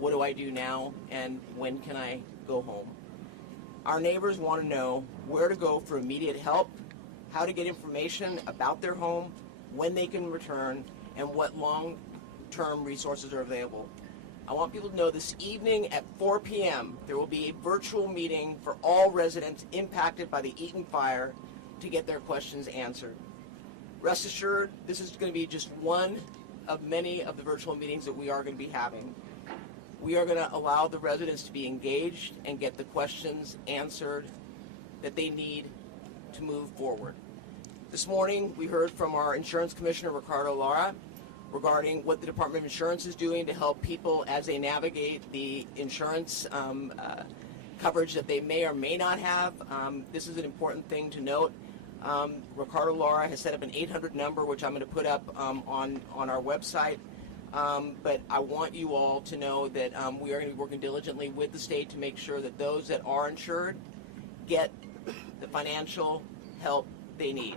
what do I do now, and when can I go home? Our neighbors want to know where to go for immediate help, how to get information about their home, when they can return, and what long-term resources are available. I want people to know this evening at 4 p.m. there will be a virtual meeting for all residents impacted by the Eaton Fire to get their questions answered. Rest assured, this is going to be just one of many of the virtual meetings that we are going to be having. We are going to allow the residents to be engaged and get the questions answered that they need to move forward. This morning, we heard from our Insurance Commissioner, Ricardo Lara, regarding what the Department of Insurance is doing to help people as they navigate the insurance coverage that they may or may not have. This is an important thing to note. Ricardo Lara has set up an 800 number, which I'm going to put up on our website. But I want you all to know that we are going to be working diligently with the state to make sure that those that are insured get the financial help they need.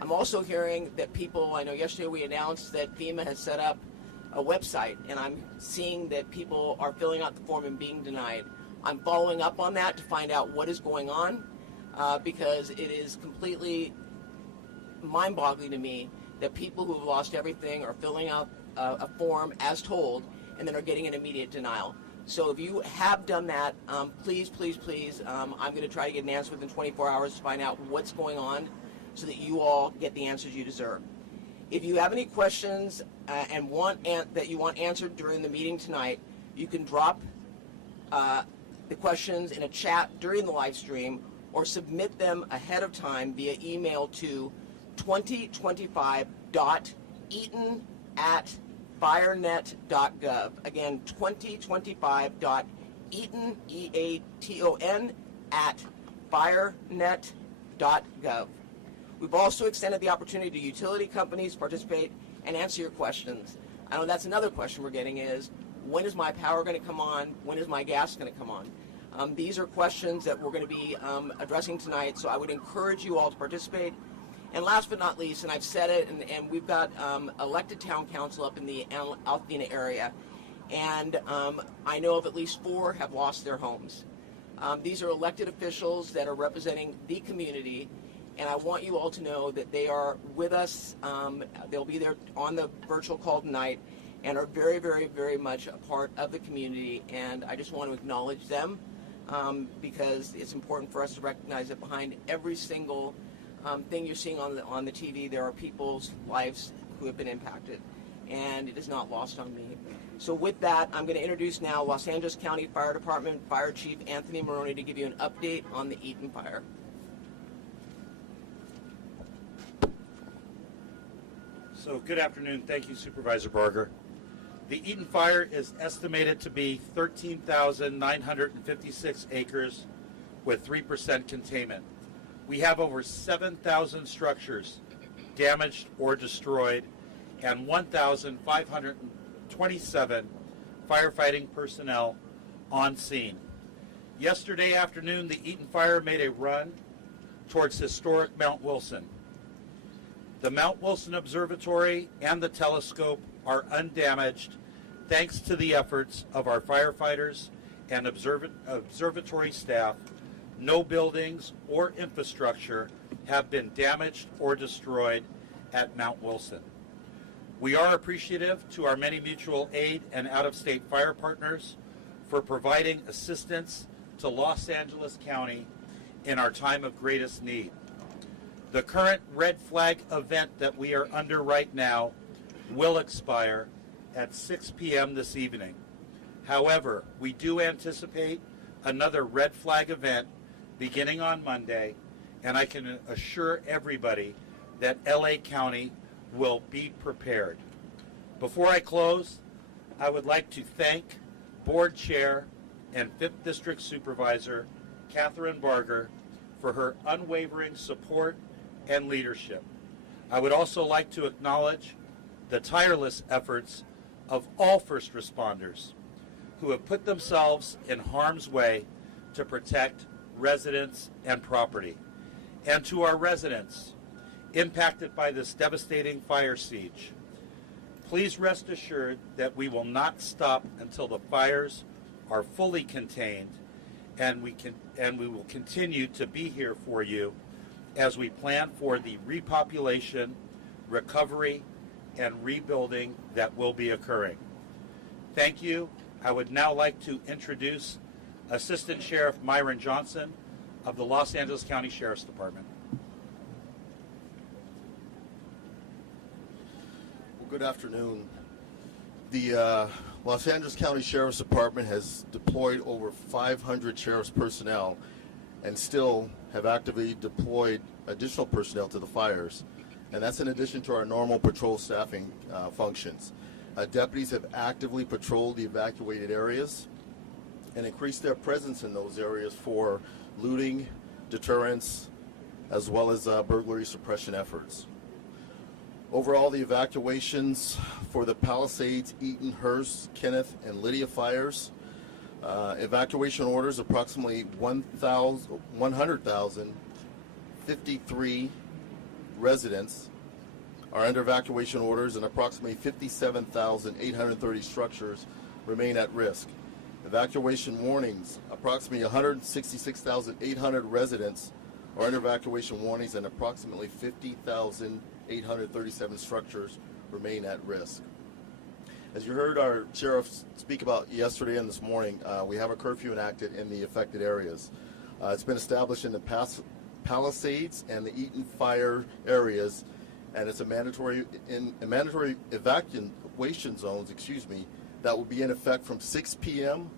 I'm also hearing that people, I know yesterday we announced that FEMA has set up a website, and I'm seeing that people are filling out the form and being denied. I'm following up on that to find out what is going on, because it is completely mind-boggling to me that people who have lost everything are filling out a form as told and then are getting an immediate denial. So if you have done that, please, please, please, I'm going to try to get an answer within 24 hours to find out what's going on so that you all get the answers you deserve. If you have any questions and that you want answered during the meeting tonight, you can drop the questions in a chat during the live stream or submit them ahead of time via email to 2025.eaton@firenet.gov. Again, 2025.eaton, E-A-T-O-N, @firenet.gov. We've also extended the opportunity to utility companies to participate and answer your questions. I know that's another question we're getting is, when is my power going to come on? When is my gas going to come on? These are questions that we're going to be addressing tonight, so I would encourage you all to participate. And last but not least, and I've said it, and we've got elected town council up in the Altadena area, and I know of at least 4 have lost their homes. These are elected officials that are representing the community, and I want you all to know that they are with us. They'll be there on the virtual call tonight and are very, very, very much a part of the community, and I just want to acknowledge them because it's important for us to recognize that behind every single thing you're seeing on the TV, there are people's lives who have been impacted, and it is not lost on me. So with that, I'm going to introduce now Los Angeles County Fire Department Fire Chief Anthony Maroney to give you an update on the Eaton Fire. So good afternoon. Thank you, Supervisor Barger. The Eaton Fire is estimated to be 13,956 acres with 3% containment. We have over 7,000 structures damaged or destroyed and 1,527 firefighting personnel on scene. Yesterday afternoon, the Eaton Fire made a run towards historic Mount Wilson. The Mount Wilson Observatory and the telescope are undamaged thanks to the efforts of our firefighters and observatory staff. No buildings or infrastructure have been damaged or destroyed at Mount Wilson. We are appreciative to our many mutual aid and out-of-state fire partners for providing assistance to Los Angeles County in our time of greatest need. The current red flag event that we are under right now will expire at 6 p.m. this evening. However, we do anticipate another red flag event beginning on Monday, and I can assure everybody that LA County will be prepared. Before I close, I would like to thank Board Chair and 5th District Supervisor Catherine Barger for her unwavering support and leadership. I would also like to acknowledge the tireless efforts of all first responders who have put themselves in harm's way to protect residents and property. And to our residents impacted by this devastating fire siege, Please rest assured that we will not stop until the fires are fully contained, and we will continue to be here for you as we plan for the repopulation, recovery, and rebuilding that will be occurring. Thank you. I would now like to introduce Assistant Sheriff Myron Johnson of the Los Angeles County Sheriff's Department. Well, good afternoon. The Los Angeles County Sheriff's Department has deployed over 500 sheriff's personnel and still have actively deployed additional personnel to the fires. And that's in addition to our normal patrol staffing functions. Deputies have actively patrolled the evacuated areas and increased their presence in those areas for looting, deterrence, as well as burglary suppression efforts. Overall, the evacuations for the Palisades, Eaton, Hearst, Kenneth, and Lydia fires, evacuation orders approximately 100,053 residents are under evacuation orders, and approximately 57,830 structures remain at risk. Evacuation warnings, approximately 166,800 residents are under evacuation warnings, and approximately 50,837 structures remain at risk. As you heard our sheriff speak about yesterday and this morning, we have a curfew enacted in the affected areas. It's been established in the Palisades and the Eaton Fire areas, and it's a mandatory evacuation zones, that will be in effect from 6 p.m.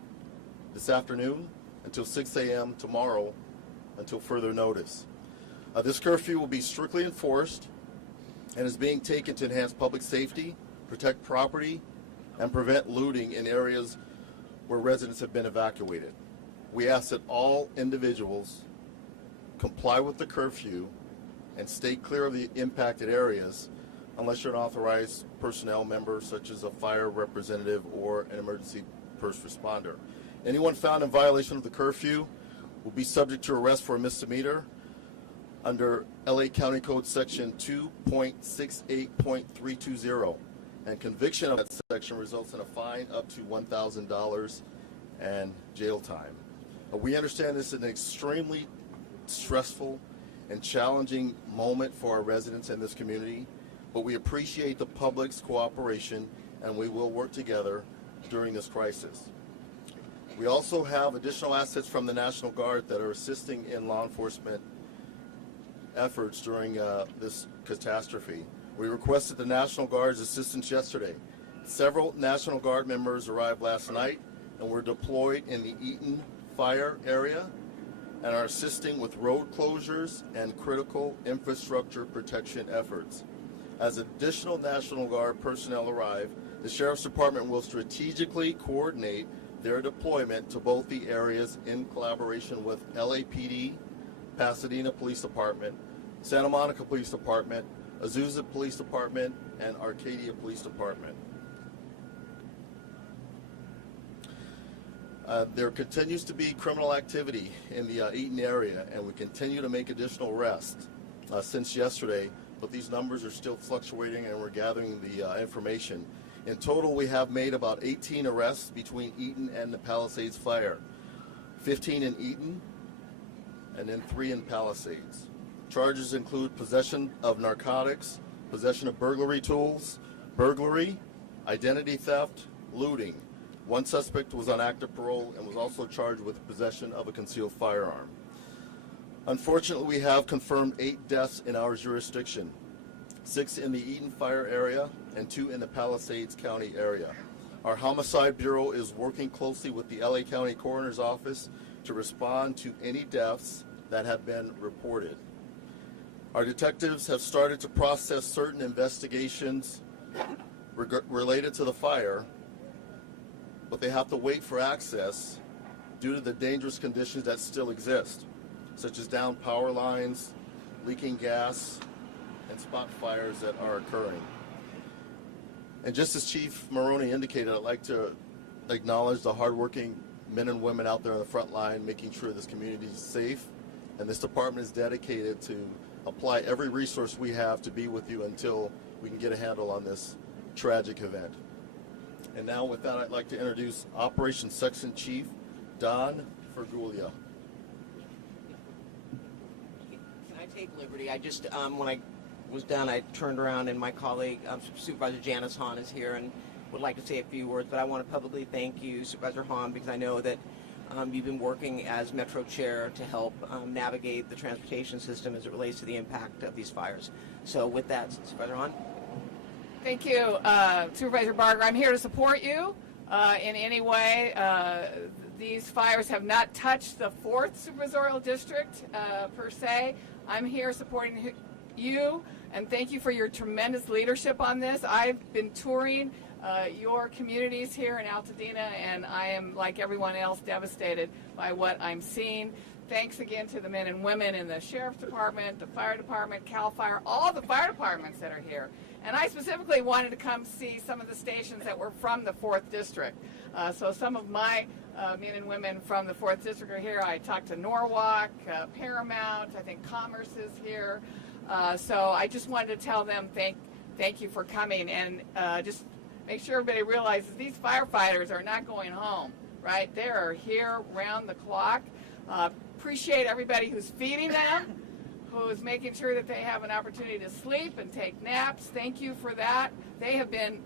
this afternoon until 6 a.m. tomorrow until further notice. This curfew will be strictly enforced and is being taken to enhance public safety, protect property, and prevent looting in areas where residents have been evacuated. We ask that all individuals comply with the curfew and stay clear of the impacted areas unless you're an authorized personnel member such as a fire representative or an emergency first responder. Anyone found in violation of the curfew will be subject to arrest for a misdemeanor under LA County Code Section 2.68.320, and conviction of that section results in a fine up to $1,000 and jail time. We understand this is an extremely stressful and challenging moment for our residents in this community, but we appreciate the public's cooperation, and we will work together during this crisis. We also have additional assets from the National Guard that are assisting in law enforcement efforts during this catastrophe. We requested the National Guard's assistance yesterday. Several National Guard members arrived last night and were deployed in the Eaton Fire area and are assisting with road closures and critical infrastructure protection efforts. As additional National Guard personnel arrive, the Sheriff's Department will strategically coordinate their deployment to both the areas in collaboration with LAPD, Pasadena Police Department, Santa Monica Police Department, Azusa Police Department, and Arcadia Police Department. There continues to be criminal activity in the Eaton area, and we continue to make additional arrests since yesterday, but these numbers are still fluctuating, and we're gathering the information. In total, we have made about 18 arrests between Eaton and the Palisades fire, 15 in Eaton, and then 3 in Palisades. Charges include possession of narcotics, possession of burglary tools, burglary, identity theft, looting. One suspect was on active parole and was also charged with possession of a concealed firearm. Unfortunately, we have confirmed 8 deaths in our jurisdiction, 6 in the Eaton Fire area and 2 in the Palisades County area. Our Homicide Bureau is working closely with the LA County Coroner's Office to respond to any deaths that have been reported. Our detectives have started to process certain investigations related to the fire, but they have to wait for access due to the dangerous conditions that still exist, such as downed power lines, leaking gas, and spot fires that are occurring. And just as Chief Maroney indicated, I'd like to acknowledge the hardworking men and women out there on the front line making sure this community is safe, and this department is dedicated to apply every resource we have to be with you until we can get a handle on this tragic event. And now with that, I'd like to introduce Operations Section Chief Don Fergulia. Can I take liberty? I just, when I was done, I turned around and my colleague, Supervisor Janice Hahn, is here and would like to say a few words, but I want to publicly thank you, Supervisor Hahn, because I know that you've been working as Metro Chair to help navigate the transportation system as it relates to the impact of these fires. So with that, Supervisor Hahn. Thank you, Supervisor Barger. I'm here to support you in any way. These fires have not touched the 4th Supervisorial District per se. I'm here supporting you, and thank you for your tremendous leadership on this. I've been touring your communities here in Altadena, and I am, like everyone else, devastated by what I'm seeing. Thanks again to the men and women in the Sheriff's Department, the Fire Department, CAL FIRE, all the fire departments that are here. And I specifically wanted to come see some of the stations that were from the 4th District. So some of my men and women from the 4th District are here. I talked to Norwalk, Paramount, I think Commerce is here. So I just wanted to tell them thank you for coming, and just make sure everybody realizes these firefighters are not going home, right? They are here round the clock. Appreciate everybody who's feeding them, who's making sure that they have an opportunity to sleep and take naps. Thank you for that. They have been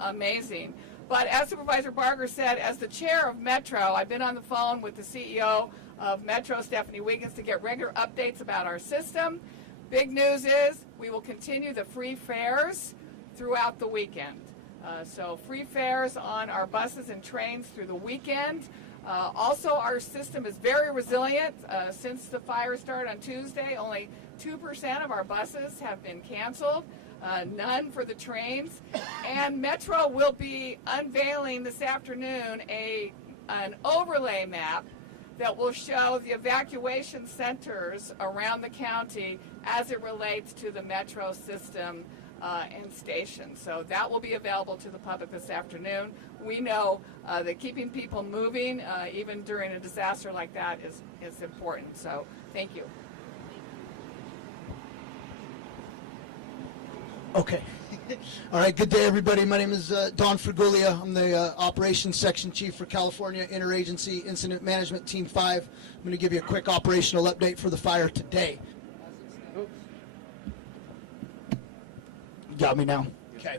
amazing. But as Supervisor Barger said, as the chair of Metro, I've been on the phone with the CEO of Metro, Stephanie Wiggins, to get regular updates about our system. Big news is we will continue the free fares throughout the weekend. So free fares on our buses and trains through the weekend. Also, our system is very resilient. Since the fire started on Tuesday, only 2% of our buses have been canceled, none for the trains. And Metro will be unveiling this afternoon an overlay map that will show the evacuation centers around the county as it relates to the Metro system and stations. So that will be available to the public this afternoon. We know that keeping people moving, even during a disaster like that, is important. So thank you. Okay. All right, good day, everybody. My name is Don Fergulia. I'm the Operations Section Chief for California Interagency Incident Management Team 5. I'm going to give you a quick operational update for the fire today. Got me now? Okay.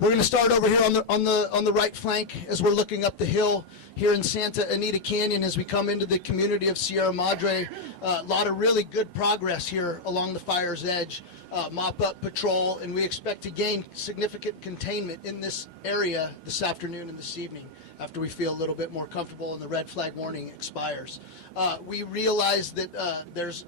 We're going to start over here on the right flank as we're looking up the hill here in Santa Anita Canyon as we come into the community of Sierra Madre. A lot of really good progress here along the fire's edge. Mop-up patrol, and we expect to gain significant containment in this area this afternoon and this evening after we feel a little bit more comfortable and the red flag warning expires. We realize that there's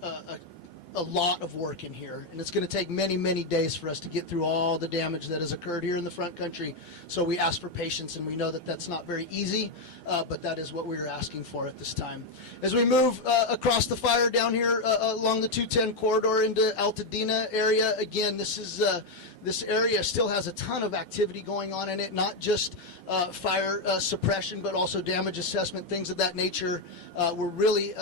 a lot of work in here, and it's going to take many, many days for us to get through all the damage that has occurred here in the front country. So we ask for patience, and we know that that's not very easy, but that is what we're asking for at this time. As we move across the fire down here along the 210 corridor into Altadena area, again, this area still has a ton of activity going on in it, not just fire suppression, but also damage assessment, things of that nature. We're really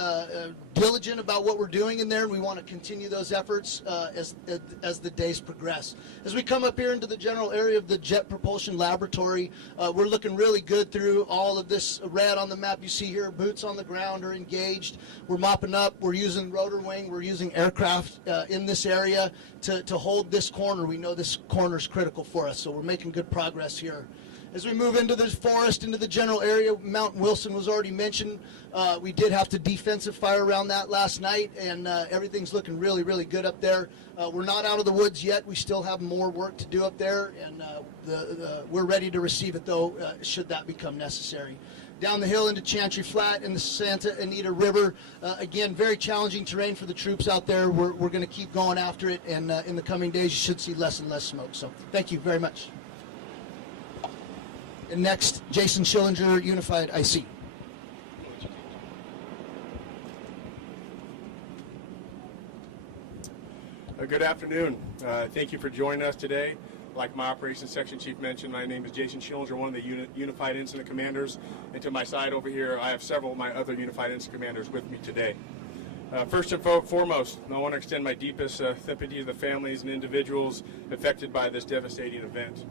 diligent about what we're doing in there, and we want to continue those efforts as the days progress. As we come up here into the general area of the Jet Propulsion Laboratory, we're looking really good through all of this red on the map you see here. Boots on the ground are engaged. We're mopping up. We're using rotor wing. We're using aircraft in this area to hold this corner. We know this corner is critical for us, so we're making good progress here. As we move into the forest, into the general area, Mount Wilson was already mentioned. We did have to defensive fire around that last night, and everything's looking really, really good up there. We're not out of the woods yet. We still have more work to do up there, and we're ready to receive it, though, should that become necessary. Down the hill into Chantry Flat in the Santa Anita River. Again, very challenging terrain for the troops out there. We're going to keep going after it, and in the coming days, you should see less and less smoke. So thank you very much. And next, Jason Schillinger, Unified IC. Good afternoon. Thank you for joining us today. Like my Operations Section Chief mentioned, my name is Jason Schillinger, one of the Unified Incident Commanders. And to my side over here, I have several of my other Unified Incident Commanders with me today. First and foremost, I want to extend my deepest sympathy to the families and individuals affected by this devastating event.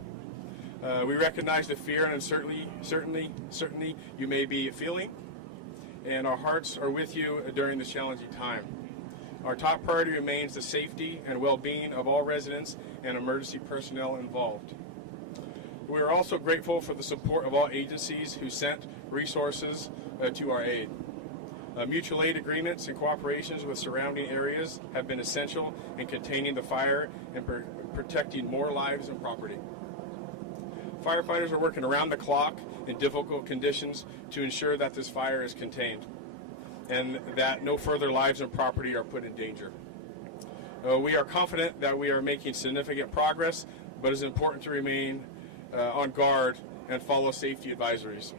We recognize the fear and uncertainty you may be feeling, and our hearts are with you during this challenging time. Our top priority remains the safety and well-being of all residents and emergency personnel involved. We are also grateful for the support of all agencies who sent resources to our aid. Mutual aid agreements and cooperations with surrounding areas have been essential in containing the fire and protecting more lives and property. Firefighters are working around the clock in difficult conditions to ensure that this fire is contained and that no further lives and property are put in danger. We are confident that we are making significant progress, but it is important to remain on guard and follow safety advisories.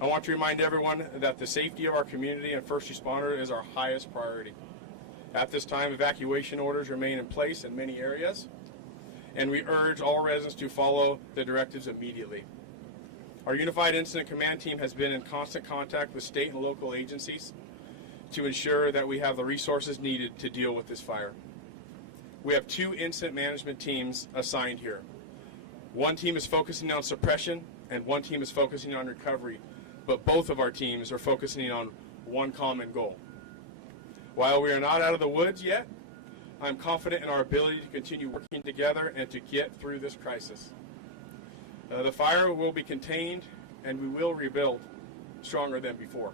I want to remind everyone that the safety of our community and first responder is our highest priority. At this time, evacuation orders remain in place in many areas, and we urge all residents to follow the directives immediately. Our Unified Incident Command Team has been in constant contact with state and local agencies to ensure that we have the resources needed to deal with this fire. We have 2 incident management teams assigned here. One team is focusing on suppression and one team is focusing on recovery, but both of our teams are focusing on one common goal. While we are not out of the woods yet, I'm confident in our ability to continue working together and to get through this crisis. The fire will be contained and we will rebuild stronger than before.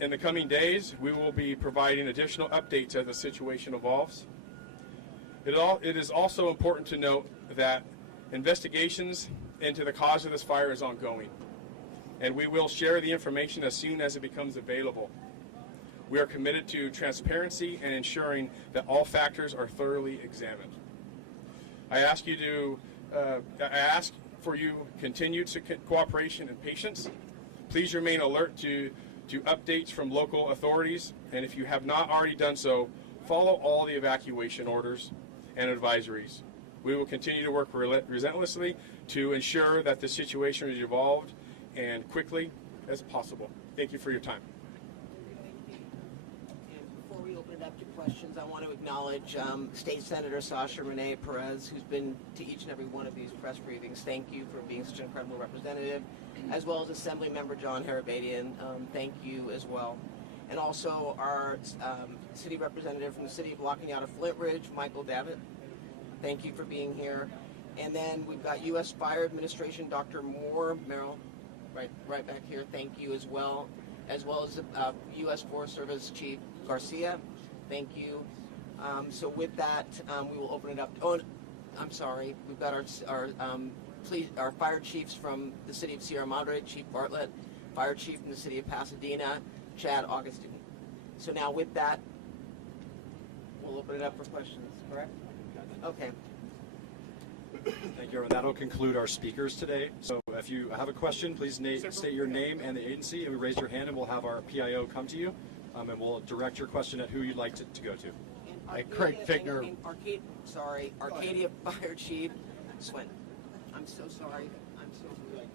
In the coming days, we will be providing additional updates as the situation evolves. It is also important to note that investigations into the cause of this fire is ongoing, and we will share the information as soon as it becomes available. We are committed to transparency and ensuring that all factors are thoroughly examined. I ask for you continued cooperation and patience. Please remain alert to updates from local authorities, and if you have not already done so, follow all the evacuation orders and advisories. We will continue to work relentlessly to ensure that the situation is resolved and quickly as possible. Thank you for your time. Before we open it up to questions, I want to acknowledge State Senator Sasha Renee Perez, who's been to each and every one of these press briefings. Thank you for being such an incredible representative, as well as Assembly Member John Harabadian. Thank you as well. And also our city representative from the city of La Cañada Flint Ridge, Michael Davitt. Thank you for being here. And then we've got U.S. Fire Administration, Dr. Moore, Merrill, right back here. Thank you as well as U.S. Forest Service Chief Garcia. Thank you. So with that, we will open it up. Oh, I'm sorry. We've got our fire chiefs from the city of Sierra Madre, Chief Bartlett, fire chief from the city of Pasadena, Chad Augustine. So now with that, we'll open it up for questions, correct? Okay. Thank you. That'll conclude our speakers today. So if you have a question, please state your name and the agency, and raise your hand, and we'll have our PIO come to you, and we'll direct your question at who you'd like to go to. Craig Figner. Arcadia Fire Chief Swin. I'm so sorry. I'm so sorry.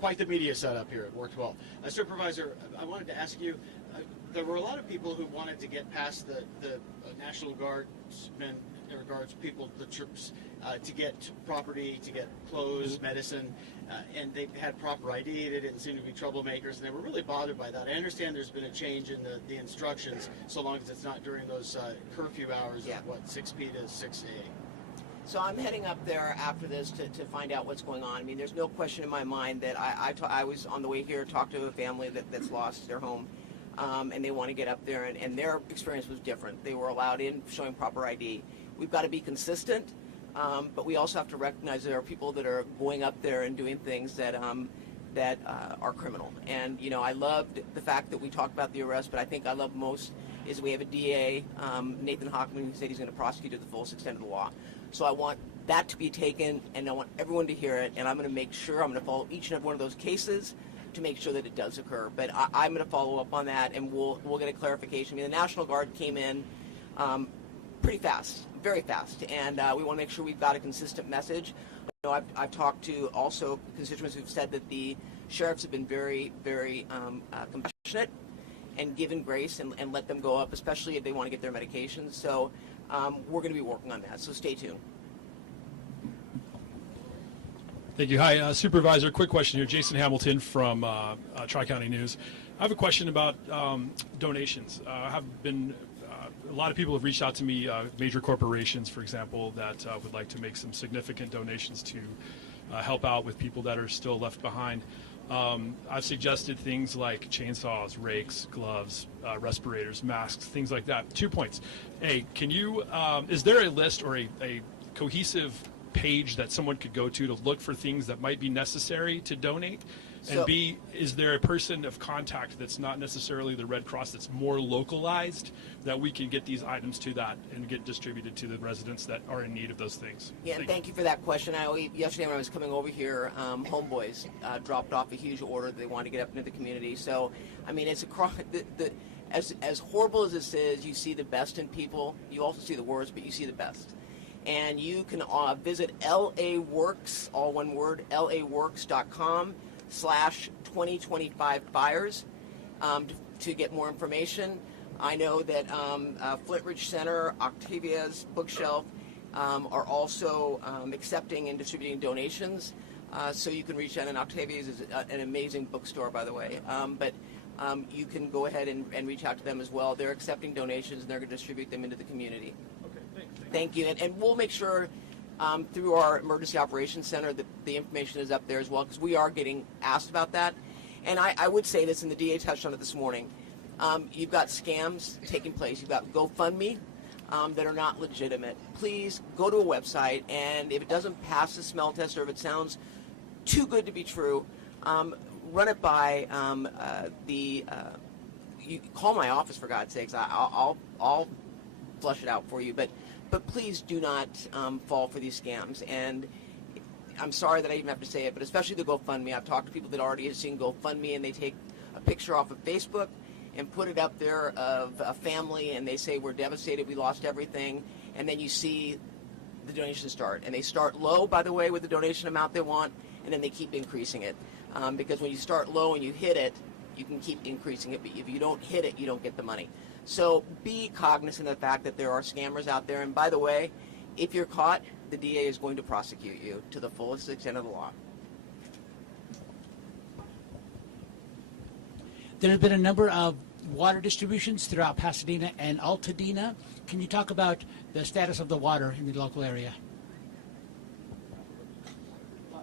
Quite the media setup here. It worked well. Supervisor, I wanted to ask you, there were a lot of people who wanted to get past the National Guardsmen, people, the troops, to get property, to get clothes, medicine, and they had proper ID. They didn't seem to be troublemakers, and they were really bothered by that. I understand there's been a change in the instructions, so long as it's not during those curfew hours of, 6 p to 6 a. So I'm heading up there after this to find out what's going on. I mean, there's no question in my mind that I was on the way here, talked to a family that's lost their home, and they want to get up there, and their experience was different. They were allowed in, showing proper ID. We've got to be consistent, but we also have to recognize there are people that are going up there and doing things that are criminal. And, I loved the fact that we talked about the arrest, but I think I love most is we have a DA, Nathan Hockman, who said he's going to prosecute to the fullest extent of the law. So I want that to be taken, and I want everyone to hear it, and I'm going to make sure I'm going to follow each and every one of those cases to make sure that it does occur. But I'm going to follow up on that, and we'll get a clarification. I mean, the National Guard came in pretty fast, very fast, and we want to make sure we've got a consistent message. I've talked to also constituents who've said that the sheriffs have been very, very compassionate and given grace and let them go up, especially if they want to get their medications. So we're going to be working on that. So stay tuned. Thank you. Hi, Supervisor. Quick question here. Jason Hamilton from Tri-County News. I have a question about donations. A lot of people have reached out to me, major corporations, for example, that would like to make some significant donations to help out with people that are still left behind. I've suggested things like chainsaws, rakes, gloves, respirators, masks, things like that. 2 points. A, is there a list or a cohesive page that someone could go to look for things that might be necessary to donate? And B, is there a person of contact that's not necessarily the Red Cross, that's more localized, that we can get these items to that and get distributed to the residents that are in need of those things? Yeah, and thank you for that question. Yesterday when I was coming over here, Homeboys dropped off a huge order that they wanted to get up into the community. So, I mean, it's across as horrible as this is, you see the best in people. You also see the worst, but you see the best. And you can visit LAWorks, all one word, laworks.com/2025fires to get more information. I know that Flintridge Center, Octavia's Bookshelf are also accepting and distributing donations. So you can reach out, and Octavia's is an amazing bookstore, by the way. But you can go ahead and reach out to them as well. They're accepting donations, and they're going to distribute them into the community. Okay, thanks. Thank you. And we'll make sure through our Emergency Operations Center that the information is up there as well, because we are getting asked about that. And I would say this, and the DA touched on it this morning. You've got scams taking place. You've got GoFundMe that are not legitimate. Please go to a website, and if it doesn't pass the smell test, or if it sounds too good to be true, run it by you call my office, for God's sakes. I'll flush it out for you. But please do not fall for these scams. And I'm sorry that I even have to say it, but especially the GoFundMe. I've talked to people that already have seen GoFundMe, and they take a picture off of Facebook and put it up there of a family, and they say, we're devastated, we lost everything. And then you see the donations start. And they start low, by the way, with the donation amount they want, and then they keep increasing it. Because when you start low and you hit it, you can keep increasing it. But if you don't hit it, you don't get the money. So be cognizant of the fact that there are scammers out there. And by the way, if you're caught, the DA is going to prosecute you to the fullest extent of the law. There have been a number of water distributions throughout Pasadena and Altadena. Can you talk about the status of the water in the local area? You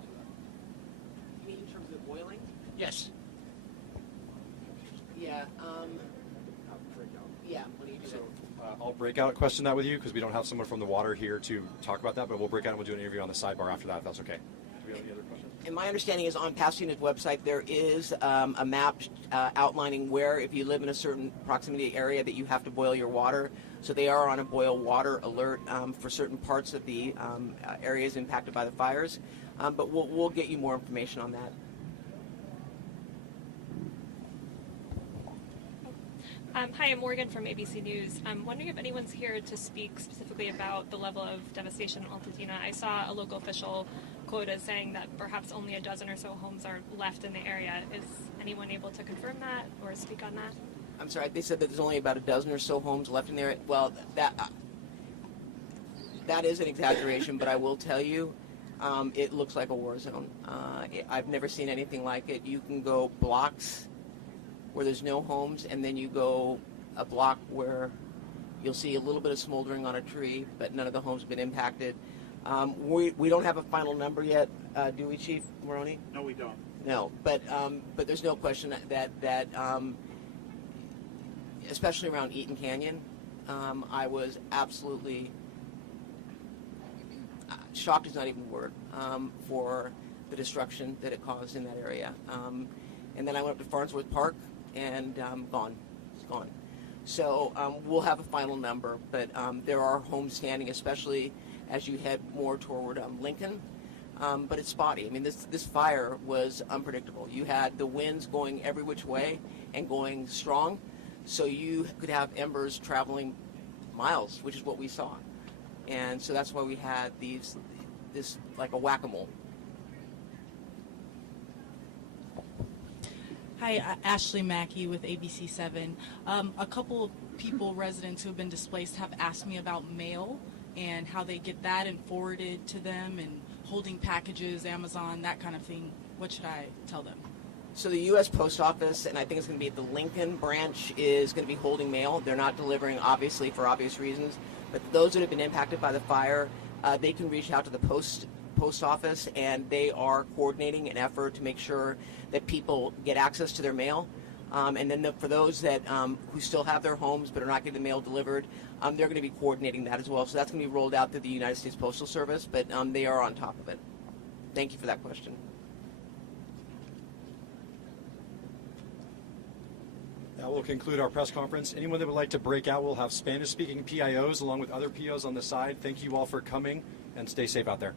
mean in terms of boiling? Yes. Yeah. Yeah. What do you do? I'll break out question that with you because we don't have someone from the water here to talk about that, but we'll break out and we'll do an interview on the sidebar after that, if that's okay. Do we have any other questions? And my understanding is on Pasadena's website there is a map outlining where, if you live in a certain proximity area, that you have to boil your water. So they are on a boil water alert for certain parts of the areas impacted by the fires. But we'll get you more information on that. Hi, I'm Morgan from ABC News. I'm wondering if anyone's here to speak specifically about the level of devastation in Altadena. I saw a local official quote as saying that perhaps only a dozen or so homes are left in the area. Is anyone able to confirm that or speak on that? I'm sorry, they said that there's only about a dozen or so homes left in there. Well, that is an exaggeration, but I will tell you, it looks like a war zone. I've never seen anything like it. You can go blocks where there's no homes, and then you go a block where you'll see a little bit of smoldering on a tree, but none of the homes have been impacted. We don't have a final number yet, do we, Chief Maroney? No, we don't. No, but there's no question that especially around Eaton Canyon, I was absolutely shocked is not even a word for the destruction that it caused in that area. And then I went up to Farnsworth Park, and gone. It's gone. So we'll have a final number, but there are homes standing, especially as you head more toward Lincoln. But it's spotty. I mean, this fire was unpredictable. You had the winds going every which way and going strong, so you could have embers traveling miles, which is what we saw. And so that's why we had this like a whack-a-mole. Hi, Ashley Mackey with ABC7. A couple of people, residents who have been displaced, have asked me about mail and how they get that and forwarded to them, and holding packages, Amazon, that kind of thing. What should I tell them? So the U.S. Post Office, and I think it's going to be at the Lincoln branch, is going to be holding mail. They're not delivering, obviously, for obvious reasons. But those that have been impacted by the fire, they can reach out to the post office, and they are coordinating an effort to make sure that people get access to their mail. And then for those that who still have their homes but are not getting the mail delivered, they're going to be coordinating that as well. So that's going to be rolled out through the United States Postal Service, but they are on top of it. Thank you for that question. That will conclude our press conference. Anyone that would like to break out, we'll have Spanish-speaking PIOs along with other POs on the side. Thank you all for coming, and stay safe out there.